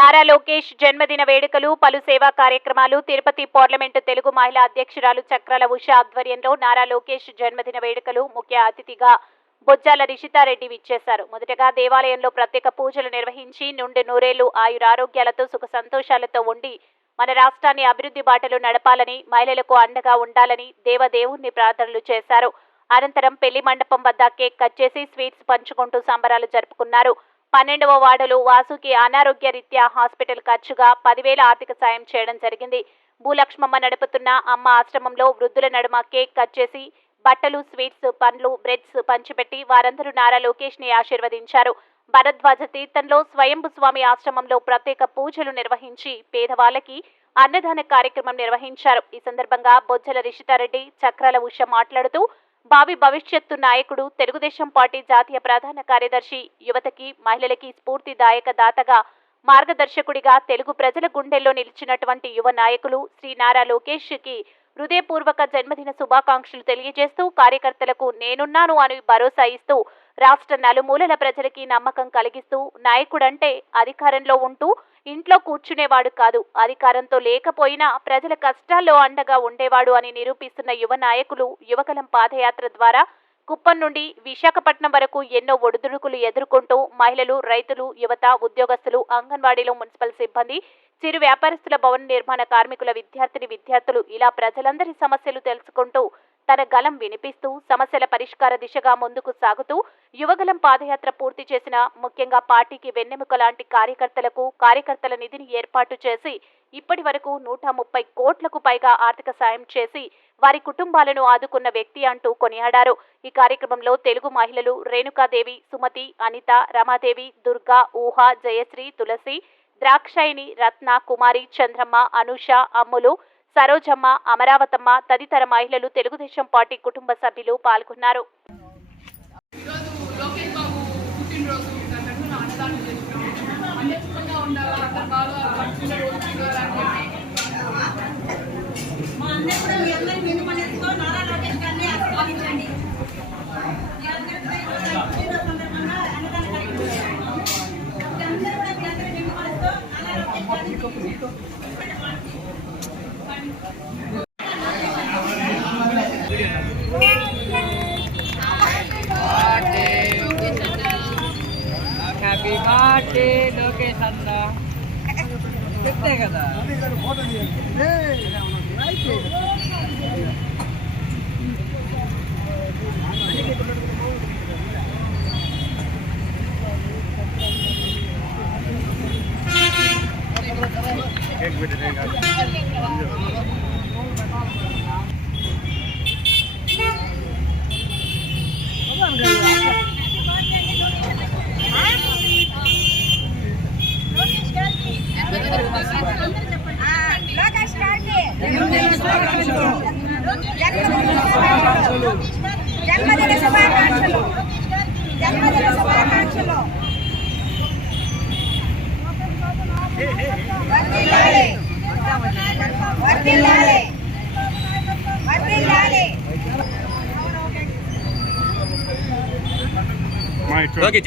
నారా లోకేష్ జన్మదిన వేడుకలు, పలు సేవా కార్యక్రమాలు. తిరుపతి పార్లమెంటు తెలుగు మహిళా అధ్యక్షురాలు చక్రాల ఉష ఆధ్వర్యంలో నారా లోకేష్ జన్మదిన వేడుకలు ముఖ్య అతిథిగా బొజ్జాల రిషితారెడ్డి విచ్చేశారు. మొదటగా దేవాలయంలో ప్రత్యేక పూజలు నిర్వహించి నుండి నూరేళ్లు ఆయురారోగ్యాలతో సుఖ సంతోషాలతో ఉండి మన రాష్ట్రాన్ని అభివృద్ధి బాటలో నడపాలని, మహిళలకు అండగా ఉండాలని దేవదేవుణ్ణి ప్రార్థనలు చేశారు. అనంతరం పెళ్లి మండపం వద్ద కేక్ కట్ చేసి స్వీట్స్ పంచుకుంటూ సంబరాలు జరుపుకున్నారు. 12వ వార్డులో వాసుకి అనారోగ్య రీత్యా హాస్పిటల్ ఖర్చుగా 10,000 ఆర్థిక సాయం చేయడం జరిగింది. భూలక్ష్మమ్మ నడుపుతున్న అమ్మ ఆశ్రమంలో వృద్ధుల నడుమ కేక్ కట్ చేసి బట్టలు, స్వీట్స్, పండ్లు, బ్రెడ్స్ పంచిపెట్టి వారందరూ నారా లోకేష్ ని ఆశీర్వదించారు. భరద్వాజ తీర్థంలో స్వయంభు స్వామి ఆశ్రమంలో ప్రత్యేక పూజలు నిర్వహించి పేదవాళ్లకి అన్నదాన కార్యక్రమం నిర్వహించారు. ఈ సందర్భంగా బొజ్జల రిషితారెడ్డి, చక్రాల ఉష మాట్లాడుతూ భావి భవిష్యత్తు నాయకుడు, తెలుగుదేశం పార్టీ జాతీయ ప్రధాన కార్యదర్శి, యువతకి, మహిళలకి స్ఫూర్తిదాయక దాతగా, మార్గదర్శకుడిగా తెలుగు ప్రజల గుండెల్లో నిలిచినటువంటి యువ నాయకులు శ్రీ నారా లోకేష్ కి హృదయపూర్వక జన్మదిన శుభాకాంక్షలు తెలియజేస్తూ కార్యకర్తలకు నేనున్నాను అని భరోసా ఇస్తూ రాష్ట్ర నలుమూలల ప్రజలకి నమ్మకం కలిగిస్తూ నాయకుడంటే అధికారంలో ఉంటూ ఇంట్లో కూర్చునేవాడు కాదు, అధికారంతో లేకపోయినా ప్రజల కష్టాల్లో అండగా ఉండేవాడు అని నిరూపిస్తున్న యువ నాయకులు యువగలం పాదయాత్ర ద్వారా కుప్పం నుండి విశాఖపట్నం వరకు ఎన్నో ఒడిదుడుకులు ఎదుర్కొంటూ మహిళలు, రైతులు, యువత, ఉద్యోగస్తులు, అంగన్వాడీలో మున్సిపల్ సిబ్బంది, చిరు వ్యాపారస్తుల, భవన నిర్మాణ కార్మికుల, విద్యార్థులు ఇలా ప్రజలందరి సమస్యలు తెలుసుకుంటూ తన గలం వినిపిస్తూ సమస్యల పరిష్కార దిశగా ముందుకు సాగుతూ యువగలం పాదయాత్ర పూర్తి చేసిన ముఖ్యంగా పార్టీకి వెన్నెముక లాంటి కార్యకర్తల నిధిని ఏర్పాటు చేసి ఇప్పటి వరకు 130 కోట్లకు పైగా ఆర్థిక సాయం చేసి వారి కుటుంబాలను ఆదుకున్న వ్యక్తి అంటూ కొనియాడారు. ఈ కార్యక్రమంలో తెలుగు మహిళలు రేణుకాదేవి, సుమతి, అనిత, రమాదేవి, దుర్గా, ఊహ, జయశ్రీ, తులసి, ద్రాక్షాయిని, రత్న, కుమారి, చంద్రమ్మ, అనూష, అమ్ములు, సరోజమ్మ, అమరావతమ్మ తదితర మహిళలు, తెలుగుదేశం పార్టీ కుటుంబ సభ్యులు పాల్గొన్నారు. హ్యాపీ బర్త్డే లోకేష్ అన్న చెప్తే కదా జన్మదిన శుభాకాంక్షలు. ఓకే.